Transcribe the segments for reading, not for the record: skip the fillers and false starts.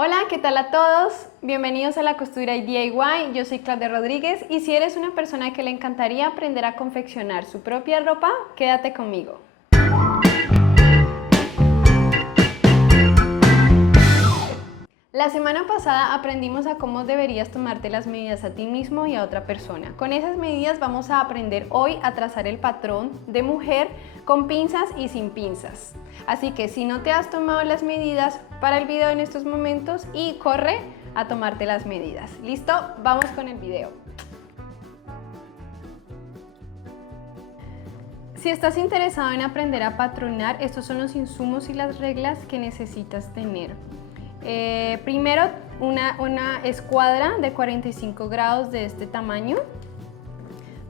Hola, ¿qué tal a todos? Bienvenidos a La Costura y DIY, yo soy Claudia Rodríguez y si eres una persona que le encantaría aprender a confeccionar su propia ropa, quédate conmigo. La semana pasada aprendimos a cómo deberías tomarte las medidas a ti mismo y a otra persona. Con esas medidas vamos a aprender hoy a trazar el patrón de mujer con pinzas y sin pinzas. Así que si no te has tomado las medidas para el video en estos momentos y corre a tomarte las medidas. ¿Listo? Vamos con el video. Si estás interesado en aprender a patronar, estos son los insumos y las reglas que necesitas tener. Primero, una escuadra de 45 grados de este tamaño.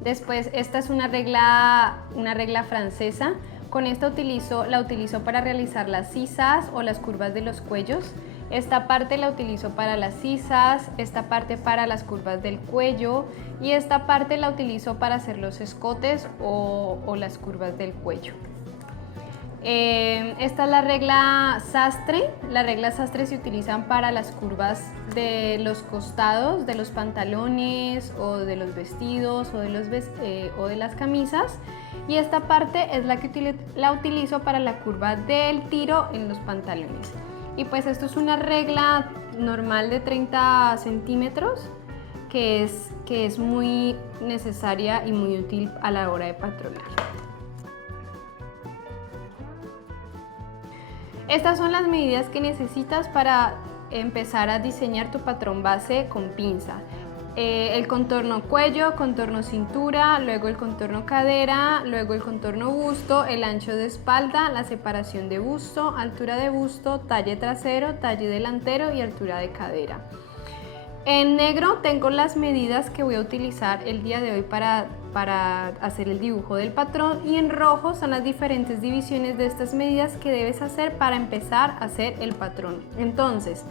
Después, esta es una regla francesa. Con esta la utilizo para realizar las sisas o las curvas de los cuellos. Esta parte la utilizo para las sisas, esta parte para las curvas del cuello y esta parte la utilizo para hacer los escotes o las curvas del cuello. Esta es la regla sastre. Las reglas sastre se utilizan para las curvas de los costados, de los pantalones o de los vestidos o de las camisas. Y esta parte es la que la utilizo para la curva del tiro en los pantalones. Y pues esto es una regla normal de 30 centímetros que es muy necesaria y muy útil a la hora de patronar. Estas son las medidas que necesitas para empezar a diseñar tu patrón base con pinza. El contorno cuello, contorno cintura, luego el contorno cadera, luego el contorno busto, el ancho de espalda, la separación de busto, altura de busto, talle trasero, talle delantero y altura de cadera. En negro tengo las medidas que voy a utilizar el día de hoy para hacer el dibujo del patrón y en rojo son las diferentes divisiones de estas medidas que debes hacer para empezar a hacer el patrón. Entonces,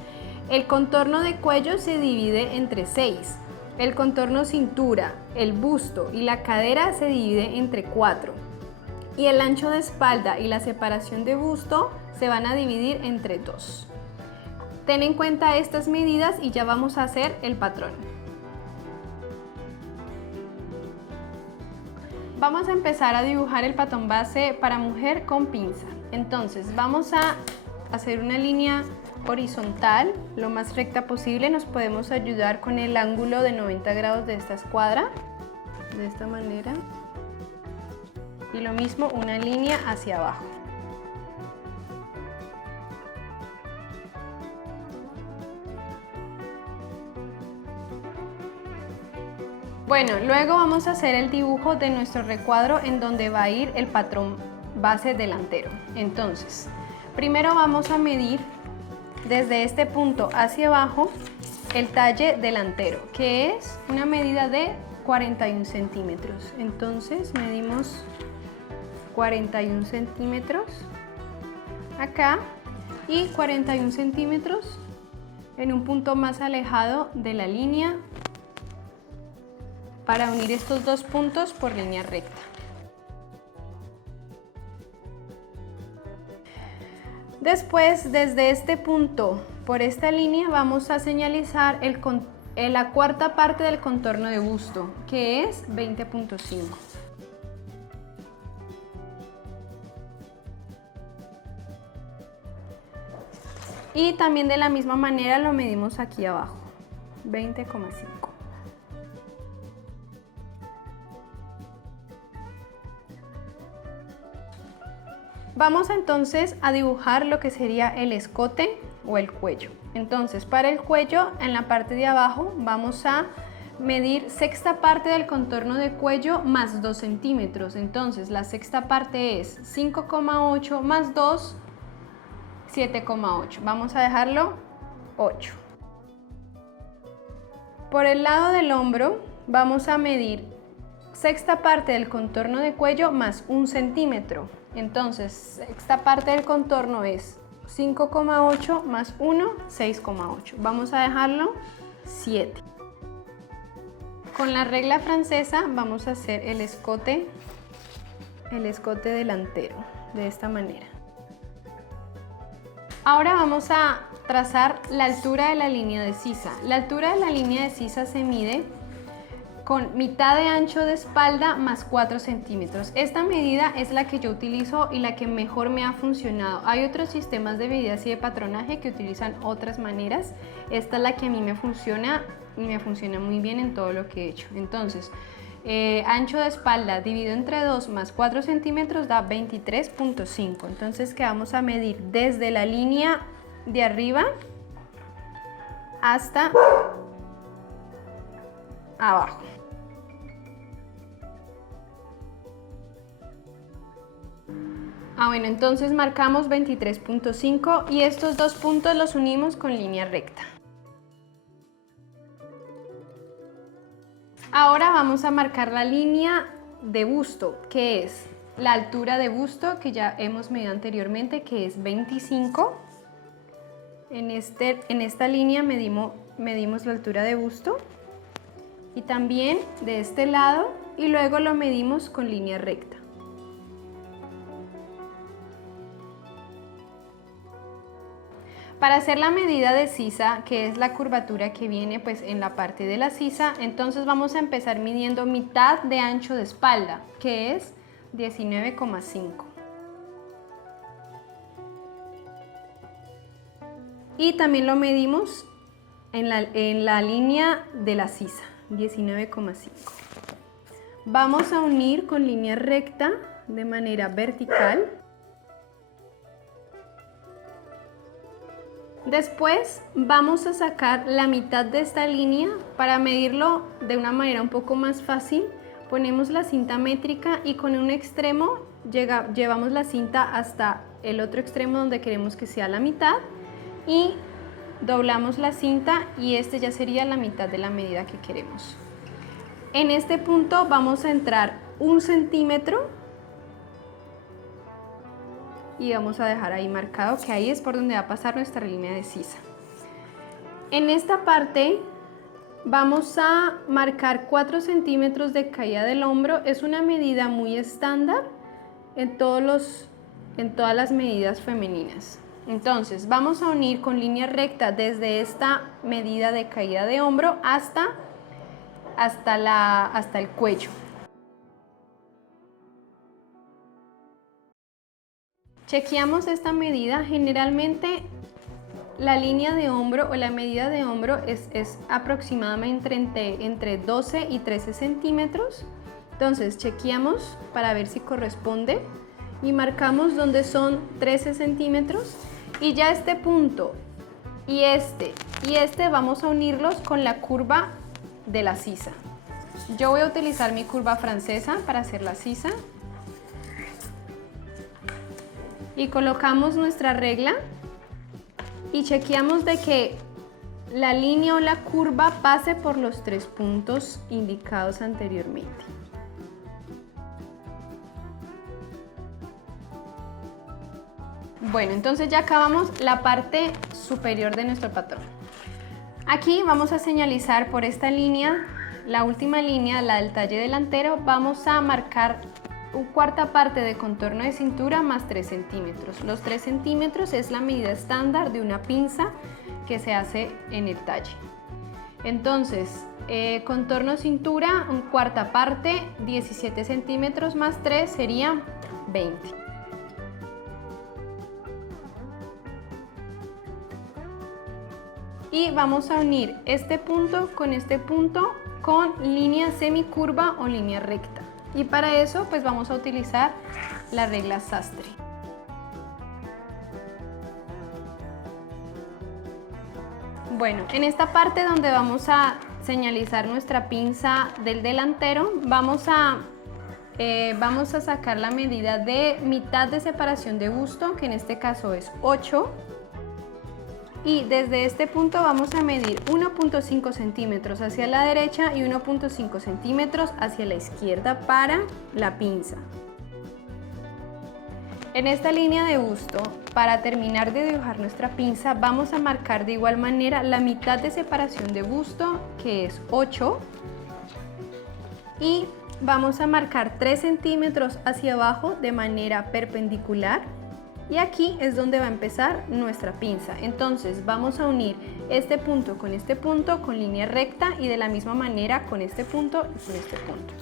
el contorno de cuello se divide entre 6, el contorno cintura, el busto y la cadera se divide entre 4 y el ancho de espalda y la separación de busto se van a dividir entre 2. Ten en cuenta estas medidas y ya vamos a hacer el patrón. Vamos a empezar a dibujar el patrón base para mujer con pinza. Entonces vamos a hacer una línea horizontal lo más recta posible. Nos podemos ayudar con el ángulo de 90 grados de esta escuadra, de esta manera. Y lo mismo una línea hacia abajo. Bueno, luego vamos a hacer el dibujo de nuestro recuadro en donde va a ir el patrón base delantero. Entonces, primero vamos a medir desde este punto hacia abajo el talle delantero, que es una medida de 41 centímetros. Entonces, medimos 41 centímetros acá y 41 centímetros en un punto más alejado de la línea para unir estos dos puntos por línea recta. Después, desde este punto, por esta línea, vamos a señalizar la cuarta parte del contorno de busto, que es 20.5. Y también de la misma manera lo medimos aquí abajo, 20,5. Vamos entonces a dibujar lo que sería el escote o el cuello. Entonces, para el cuello, en la parte de abajo, vamos a medir sexta parte del contorno de cuello más 2 centímetros. Entonces, la sexta parte es 5,8 más 2, 7,8. Vamos a dejarlo 8. Por el lado del hombro, vamos a medir sexta parte del contorno de cuello más 1 centímetro. Entonces, esta parte del contorno es 5,8 más 1, 6,8. Vamos a dejarlo 7. Con la regla francesa vamos a hacer el escote delantero, de esta manera. Ahora vamos a trazar la altura de la línea de sisa. La altura de la línea de sisa se mide con mitad de ancho de espalda más 4 centímetros. Esta medida es la que yo utilizo y la que mejor me ha funcionado. Hay otros sistemas de medidas y de patronaje que utilizan otras maneras. Esta es la que a mí me funciona y me funciona muy bien en todo lo que he hecho. Entonces, ancho de espalda dividido entre 2 más 4 centímetros da 23.5. Entonces, que vamos a medir desde la línea de arriba hasta abajo. Bueno, entonces marcamos 23.5 y estos dos puntos los unimos con línea recta. Ahora vamos a marcar la línea de busto, que es la altura de busto que ya hemos medido anteriormente, que es 25. En esta línea medimos la altura de busto y también de este lado, y luego lo medimos con línea recta. Para hacer la medida de sisa, que es la curvatura que viene pues en la parte de la sisa, entonces vamos a empezar midiendo mitad de ancho de espalda, que es 19,5. Y también lo medimos en la línea de la sisa, 19,5. Vamos a unir con línea recta de manera vertical. Después vamos a sacar la mitad de esta línea. Para medirlo de una manera un poco más fácil, ponemos la cinta métrica y con un extremo llevamos la cinta hasta el otro extremo donde queremos que sea la mitad y doblamos la cinta y este ya sería la mitad de la medida que queremos. En este punto vamos a entrar 1 centímetro y vamos a dejar ahí marcado que ahí es por donde va a pasar nuestra línea de sisa. En esta parte vamos a marcar 4 centímetros de caída del hombro. Es una medida muy estándar en todas las medidas femeninas. Entonces vamos a unir con línea recta desde esta medida de caída de hombro hasta el cuello. Chequeamos esta medida. Generalmente la línea de hombro o la medida de hombro es aproximadamente entre 12 y 13 centímetros. Entonces chequeamos para ver si corresponde y marcamos donde son 13 centímetros y ya este punto y este vamos a unirlos con la curva de la sisa. Yo voy a utilizar mi curva francesa para hacer la sisa. Y colocamos nuestra regla y chequeamos de que la línea o la curva pase por los 3 puntos indicados anteriormente. Bueno, entonces ya acabamos la parte superior de nuestro patrón. Aquí vamos a señalizar por esta línea, la última línea, la del talle delantero, vamos a marcar una cuarta parte de contorno de cintura más 3 centímetros. Los 3 centímetros es la medida estándar de una pinza que se hace en el talle. Entonces, contorno de cintura, una cuarta parte, 17 centímetros más 3 sería 20. Y vamos a unir este punto con línea semicurva o línea recta. Y para eso pues vamos a utilizar la regla sastre. Bueno, en esta parte donde vamos a señalizar nuestra pinza del delantero, vamos a sacar la medida de mitad de separación de busto, que en este caso es 8. Y desde este punto vamos a medir 1.5 centímetros hacia la derecha y 1.5 centímetros hacia la izquierda para la pinza. En esta línea de busto, para terminar de dibujar nuestra pinza, vamos a marcar de igual manera la mitad de separación de busto, que es 8. Y vamos a marcar 3 centímetros hacia abajo de manera perpendicular. Y aquí es donde va a empezar nuestra pinza. Entonces vamos a unir este punto con línea recta y de la misma manera con este punto y con este punto.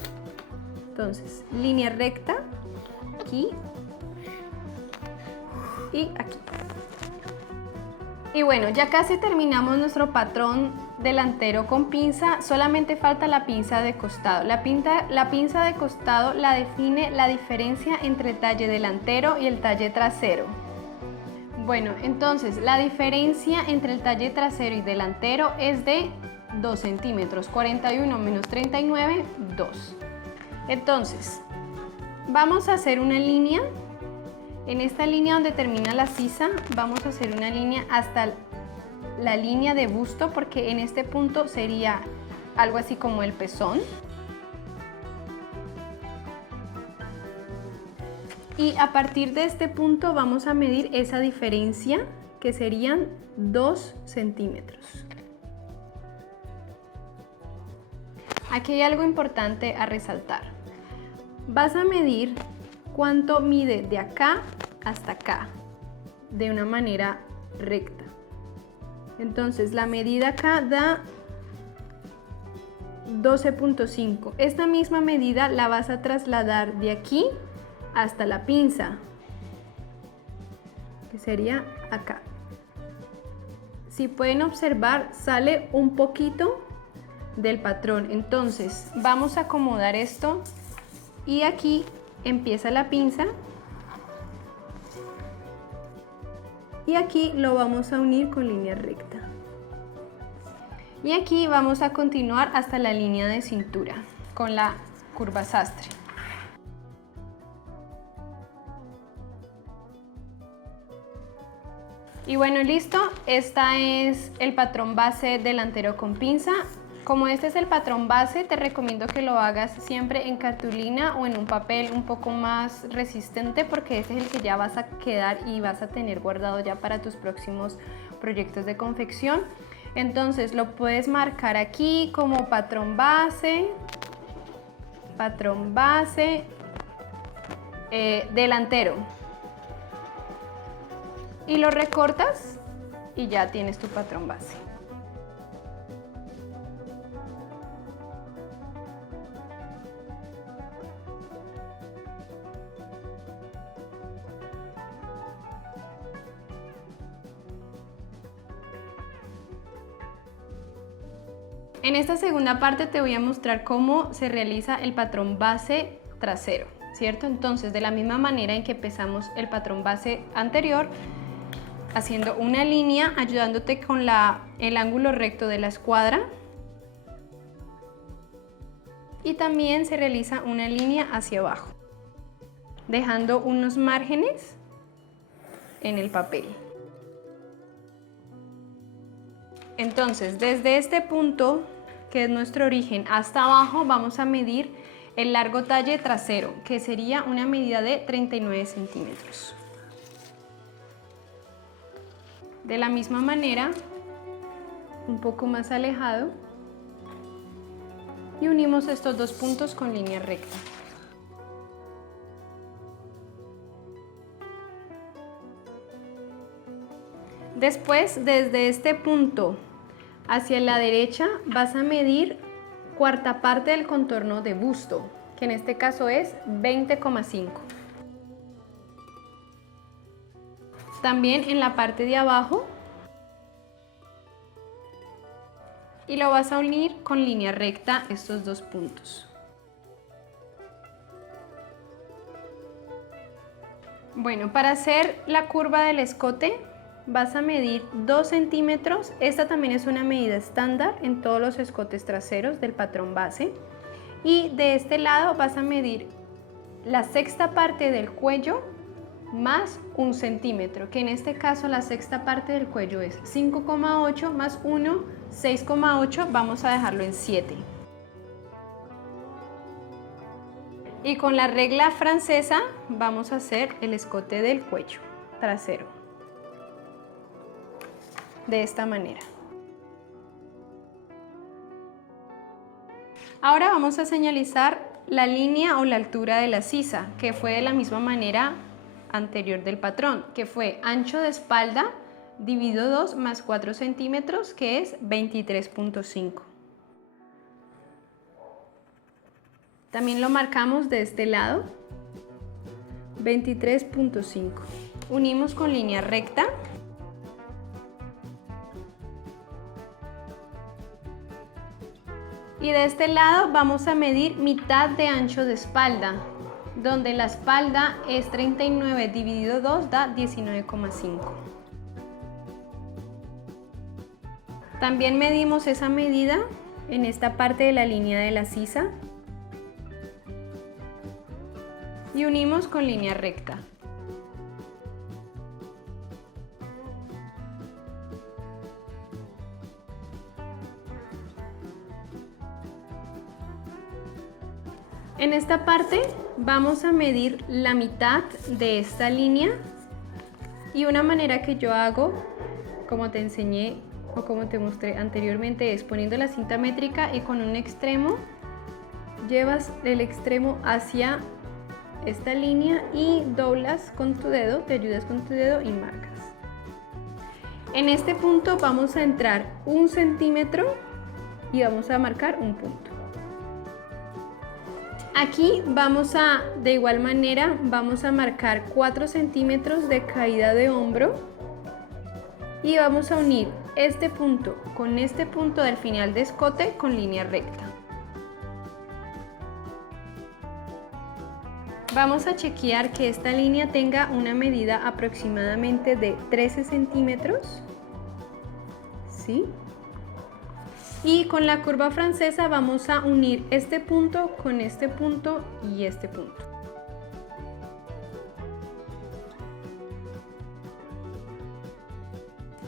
Entonces, línea recta, aquí y aquí. Y bueno, ya casi terminamos nuestro patrón delantero con pinza, solamente falta la pinza de costado. La pinza de costado la define la diferencia entre el talle delantero y el talle trasero. Bueno, entonces la diferencia entre el talle trasero y delantero es de 2 centímetros, 41 menos 39, 2. Entonces, vamos a hacer una línea. En esta línea donde termina la sisa, vamos a hacer una línea hasta la línea de busto, porque en este punto sería algo así como el pezón. Y a partir de este punto vamos a medir esa diferencia, que serían 2 centímetros. Aquí hay algo importante a resaltar. Vas a medir cuánto mide de acá hasta acá, de una manera recta. Entonces la medida acá da 12.5. Esta misma medida la vas a trasladar de aquí hasta la pinza, que sería acá. Si pueden observar, sale un poquito del patrón. Entonces vamos a acomodar esto y aquí empieza la pinza y aquí lo vamos a unir con línea recta. Y aquí vamos a continuar hasta la línea de cintura con la curva sastre. Y bueno, listo, este es el patrón base delantero con pinza. Como este es el patrón base, te recomiendo que lo hagas siempre en cartulina o en un papel un poco más resistente, porque ese es el que ya vas a quedar y vas a tener guardado ya para tus próximos proyectos de confección. Entonces lo puedes marcar aquí como patrón base delantero. Y lo recortas y ya tienes tu patrón base. En esta segunda parte te voy a mostrar cómo se realiza el patrón base trasero, ¿cierto? Entonces, de la misma manera en que empezamos el patrón base anterior, haciendo una línea, ayudándote con el ángulo recto de la escuadra. Y también se realiza una línea hacia abajo, dejando unos márgenes en el papel. Entonces, desde este punto, que es nuestro origen, hasta abajo, vamos a medir el largo talle trasero, que sería una medida de 39 centímetros. De la misma manera, un poco más alejado, y unimos estos dos puntos con línea recta. Después, desde este punto hacia la derecha, vas a medir cuarta parte del contorno de busto, que en este caso es 20,5. También en la parte de abajo, y lo vas a unir con línea recta estos dos puntos. Bueno, para hacer la curva del escote vas a medir 2 centímetros. Esta también es una medida estándar en todos los escotes traseros del patrón base. Y de este lado vas a medir la sexta parte del cuello más 1 centímetro, que en este caso la sexta parte del cuello es 5,8 más 1, 6,8, vamos a dejarlo en 7. Y con la regla francesa vamos a hacer el escote del cuello trasero, de esta manera. Ahora vamos a señalizar la línea o la altura de la sisa, que fue de la misma manera anterior del patrón, que fue ancho de espalda dividido 2 más 4 centímetros, que es 23.5. También lo marcamos de este lado, 23.5. Unimos con línea recta. Y de este lado vamos a medir mitad de ancho de espalda, donde la espalda es 39 dividido 2 da 19,5. También medimos esa medida en esta parte de la línea de la sisa y unimos con línea recta. En esta parte vamos a medir la mitad de esta línea y una manera que yo hago, como te enseñé o como te mostré anteriormente, es poniendo la cinta métrica y con un extremo llevas el extremo hacia esta línea y doblas con tu dedo, te ayudas con tu dedo y marcas. En este punto vamos a entrar 1 centímetro y vamos a marcar un punto. Aquí vamos a, de igual manera, vamos a marcar 4 centímetros de caída de hombro y vamos a unir este punto con este punto del final de escote con línea recta. Vamos a chequear que esta línea tenga una medida aproximadamente de 13 centímetros, ¿sí? Y con la curva francesa vamos a unir este punto con este punto y este punto.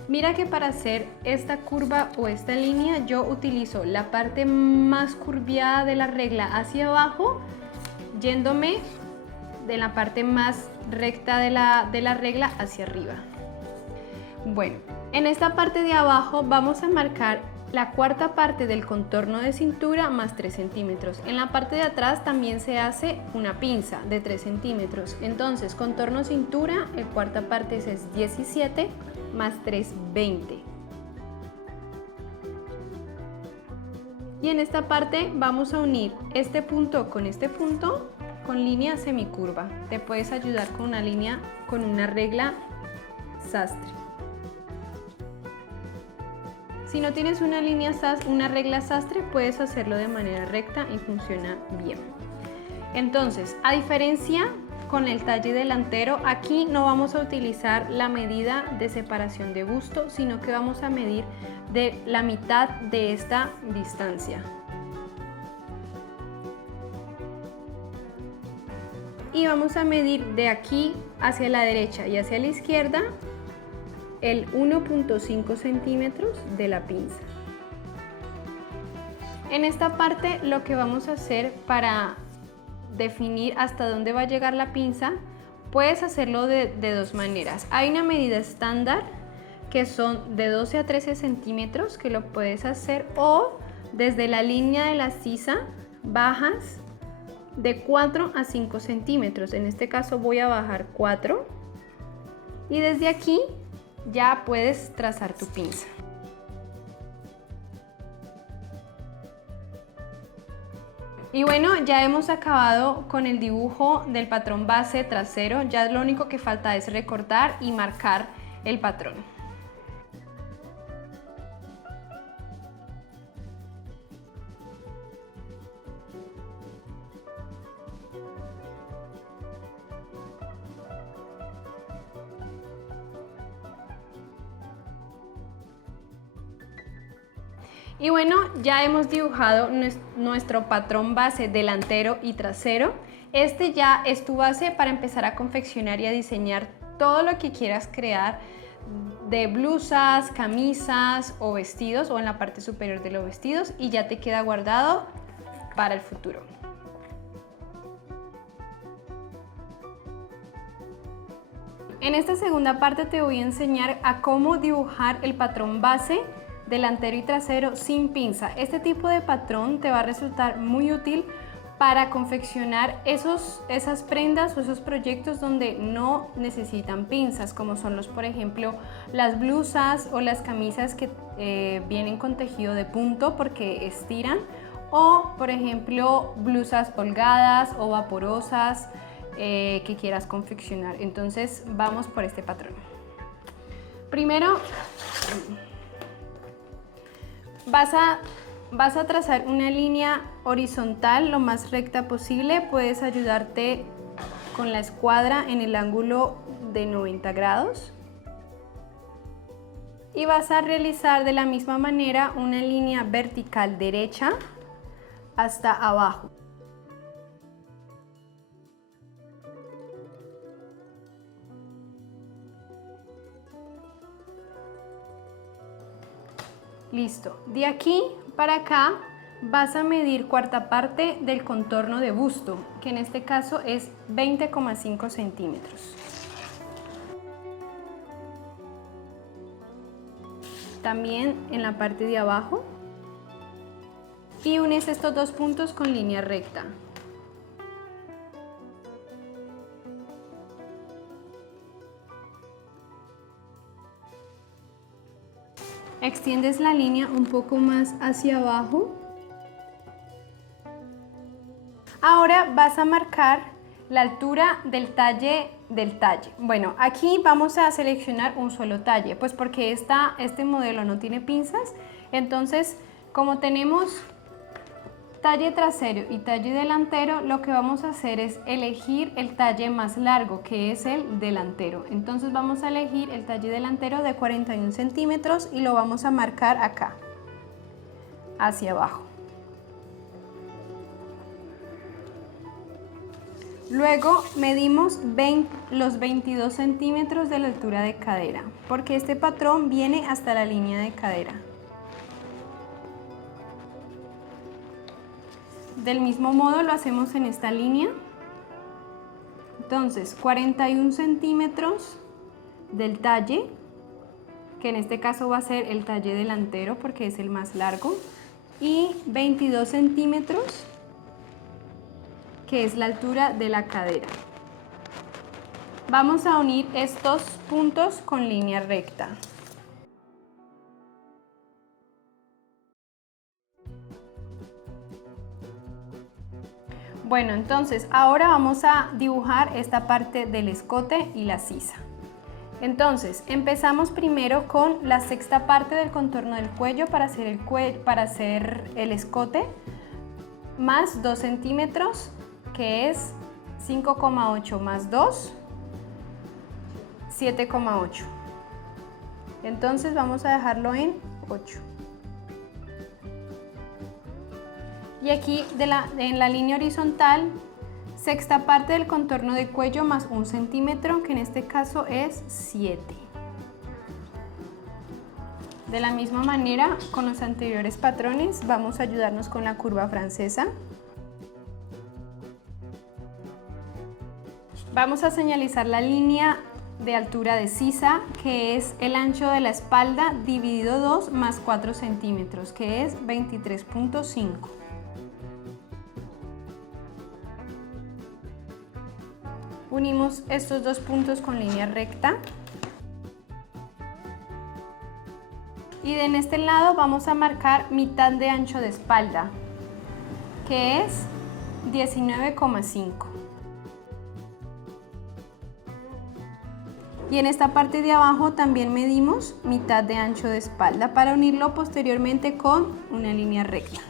Mira que para hacer esta curva o esta línea yo utilizo la parte más curviada de la regla hacia abajo, yéndome de la parte más recta de la regla hacia arriba. Bueno, en esta parte de abajo vamos a marcar la cuarta parte del contorno de cintura más 3 centímetros. En la parte de atrás también se hace una pinza de 3 centímetros. Entonces, contorno cintura, la cuarta parte es 17 más 3, 20. Y en esta parte vamos a unir este punto con línea semicurva. Te puedes ayudar con una línea, con una regla sastre. Si no tienes una regla sastre, puedes hacerlo de manera recta y funciona bien. Entonces, a diferencia con el talle delantero, aquí no vamos a utilizar la medida de separación de busto, sino que vamos a medir de la mitad de esta distancia. Y vamos a medir de aquí hacia la derecha y hacia la izquierda el 1.5 centímetros de la pinza. En esta parte lo que vamos a hacer para definir hasta dónde va a llegar la pinza, puedes hacerlo de dos maneras. Hay una medida estándar que son de 12 a 13 centímetros que lo puedes hacer, o desde la línea de la sisa bajas de 4 a 5 centímetros. En este caso voy a bajar 4 y desde aquí ya puedes trazar tu pinza. Y bueno, ya hemos acabado con el dibujo del patrón base trasero. Ya lo único que falta es recortar y marcar el patrón. Y bueno, ya hemos dibujado nuestro patrón base delantero y trasero. Este ya es tu base para empezar a confeccionar y a diseñar todo lo que quieras crear de blusas, camisas o vestidos, o en la parte superior de los vestidos, y ya te queda guardado para el futuro. En esta segunda parte te voy a enseñar a cómo dibujar el patrón base delantero y trasero sin pinza. Este tipo de patrón te va a resultar muy útil para confeccionar esas prendas o esos proyectos donde no necesitan pinzas, como son por ejemplo, las blusas o las camisas que vienen con tejido de punto porque estiran, o por ejemplo, blusas holgadas o vaporosas que quieras confeccionar. Entonces vamos por este patrón. Primero vas a trazar una línea horizontal lo más recta posible. Puedes ayudarte con la escuadra en el ángulo de 90 grados. Y vas a realizar de la misma manera una línea vertical derecha hasta abajo. Listo. De aquí para acá vas a medir cuarta parte del contorno de busto, que en este caso es 20,5 centímetros. También en la parte de abajo. Y unes estos dos puntos con línea recta. Extiendes la línea un poco más hacia abajo. Ahora vas a marcar la altura del talle del talle. Bueno, aquí vamos a seleccionar un solo talle, pues porque este modelo no tiene pinzas. Entonces, como tenemos talle trasero y talle delantero, lo que vamos a hacer es elegir el talle más largo, que es el delantero. Entonces vamos a elegir el talle delantero de 41 centímetros y lo vamos a marcar acá, hacia abajo. Luego medimos los 22 centímetros de la altura de cadera, porque este patrón viene hasta la línea de cadera. Del mismo modo lo hacemos en esta línea. Entonces 41 centímetros del talle, que en este caso va a ser el talle delantero porque es el más largo, y 22 centímetros, que es la altura de la cadera. Vamos a unir estos puntos con línea recta. Bueno, entonces ahora vamos a dibujar esta parte del escote y la sisa. Entonces empezamos primero con la sexta parte del contorno del cuello para hacer el escote, más 2 centímetros, que es 5,8 más 2, 7,8. Entonces vamos a dejarlo en 8. Y aquí en la línea horizontal, sexta parte del contorno de cuello más 1 centímetro, que en este caso es 7. De la misma manera, con los anteriores patrones, vamos a ayudarnos con la curva francesa. Vamos a señalizar la línea de altura de sisa, que es el ancho de la espalda dividido 2 más 4 centímetros, que es 23,5. Unimos estos dos puntos con línea recta. Y en este lado vamos a marcar mitad de ancho de espalda, que es 19,5. Y en esta parte de abajo también medimos mitad de ancho de espalda para unirlo posteriormente con una línea recta.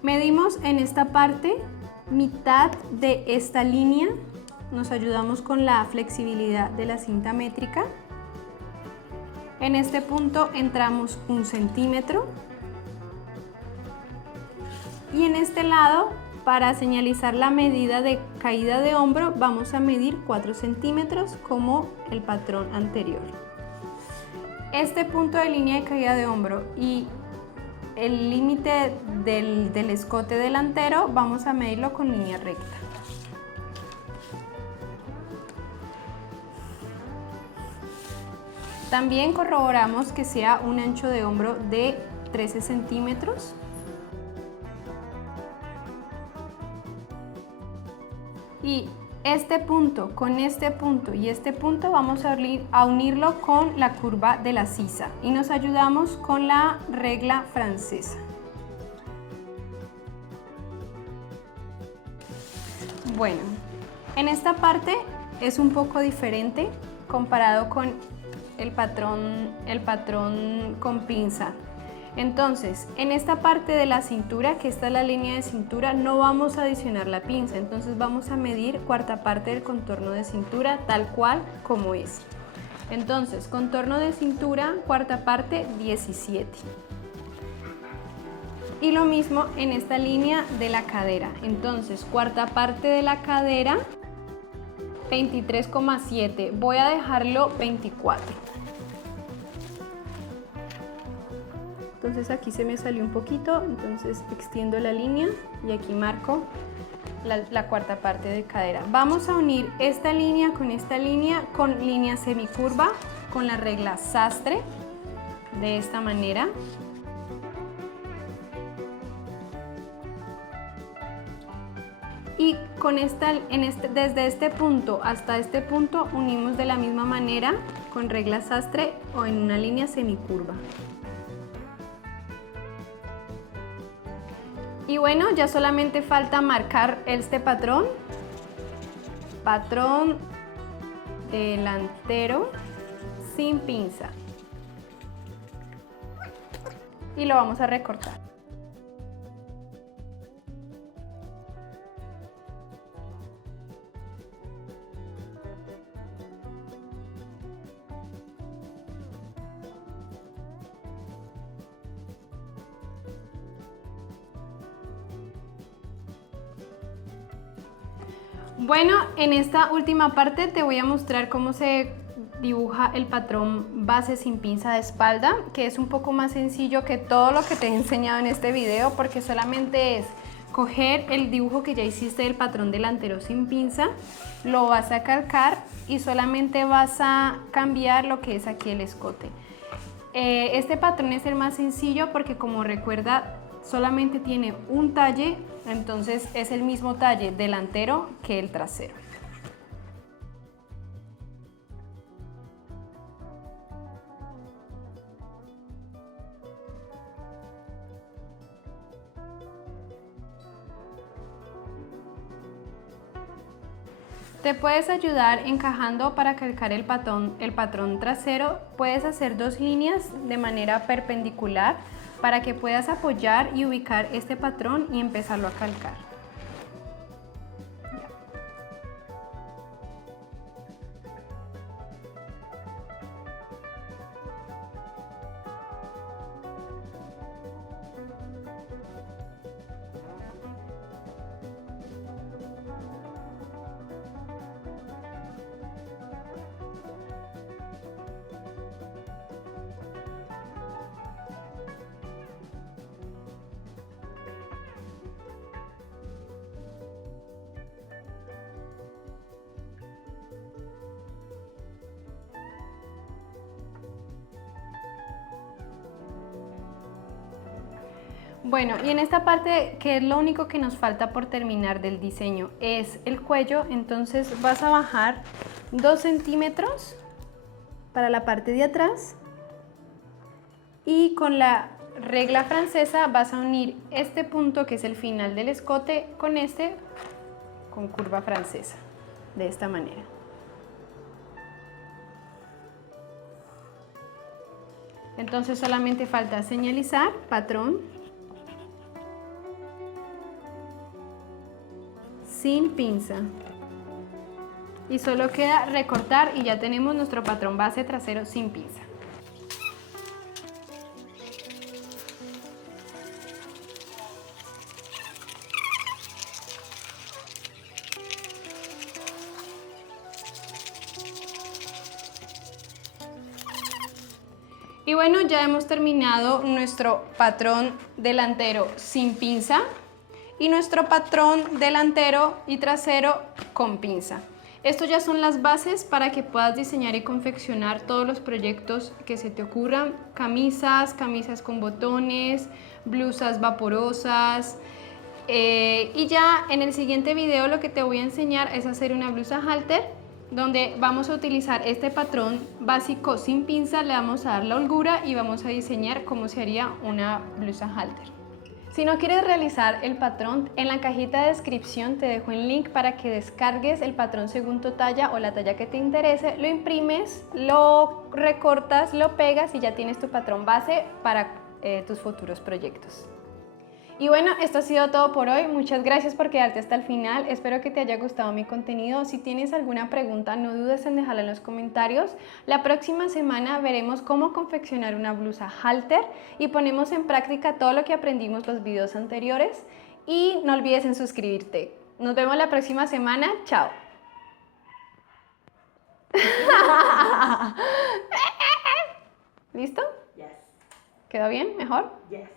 Medimos en esta parte mitad de esta línea, nos ayudamos con la flexibilidad de la cinta métrica. En este punto entramos 1 centímetro y en este lado, para señalizar la medida de caída de hombro, vamos a medir 4 centímetros como el patrón anterior. Este punto de línea de caída de hombro y el límite del escote delantero vamos a medirlo con línea recta. También corroboramos que sea un ancho de hombro de 13 centímetros. Y este punto con este punto y este punto vamos a unirlo con la curva de la sisa y nos ayudamos con la regla francesa. Bueno, en esta parte es un poco diferente comparado con el patrón con pinza. Entonces, en esta parte de la cintura, que esta es la línea de cintura, no vamos a adicionar la pinza, entonces vamos a medir cuarta parte del contorno de cintura tal cual como es. Entonces, contorno de cintura, cuarta parte, 17. Y lo mismo en esta línea de la cadera, entonces cuarta parte de la cadera, 23,7, voy a dejarlo 24. Entonces aquí se me salió un poquito, entonces extiendo la línea y aquí marco la cuarta parte de cadera. Vamos a unir esta línea con línea semicurva con la regla sastre de esta manera. Y con desde este punto hasta este punto unimos de la misma manera con regla sastre o en una línea semicurva. Y bueno, ya solamente falta marcar este patrón delantero sin pinza. Y lo vamos a recortar. Bueno, en esta última parte te voy a mostrar cómo se dibuja el patrón base sin pinza de espalda, que es un poco más sencillo que todo lo que te he enseñado en este video, porque solamente es coger el dibujo que ya hiciste del patrón delantero sin pinza, lo vas a calcar y solamente vas a cambiar lo que es aquí el escote. Este patrón es el más sencillo porque, como recuerda, solamente tiene un talle, entonces es el mismo talle delantero que el trasero. Te puedes ayudar encajando para calcar el patrón trasero. Puedes hacer dos líneas de manera perpendicular para que puedas apoyar y ubicar este patrón y empezarlo a calcar. Bueno, y en esta parte, que es lo único que nos falta por terminar del diseño, es el cuello. Entonces vas a bajar 2 centímetros para la parte de atrás y con la regla francesa vas a unir este punto, que es el final del escote, con curva francesa, de esta manera. Entonces solamente falta señalizar patrón sin pinza y solo queda recortar y ya tenemos nuestro patrón base trasero sin pinza. Y bueno, ya hemos terminado nuestro patrón delantero sin pinza y nuestro patrón delantero y trasero con pinza. Esto ya son las bases para que puedas diseñar y confeccionar todos los proyectos que se te ocurran. Camisas, camisas con botones, blusas vaporosas. Y ya en el siguiente video lo que te voy a enseñar es hacer una blusa halter, donde vamos a utilizar este patrón básico sin pinza, le vamos a dar la holgura y vamos a diseñar cómo se haría una blusa halter. Si no quieres realizar el patrón, en la cajita de descripción te dejo el link para que descargues el patrón según tu talla o la talla que te interese, lo imprimes, lo recortas, lo pegas y ya tienes tu patrón base para tus futuros proyectos. Y bueno, esto ha sido todo por hoy. Muchas gracias por quedarte hasta el final. Espero que te haya gustado mi contenido. Si tienes alguna pregunta, no dudes en dejarla en los comentarios. La próxima semana veremos cómo confeccionar una blusa halter y ponemos en práctica todo lo que aprendimos en los videos anteriores. Y no olvides en suscribirte. Nos vemos la próxima semana. Chao. ¿Listo? Yes. ¿Quedó bien? ¿Mejor? Yes.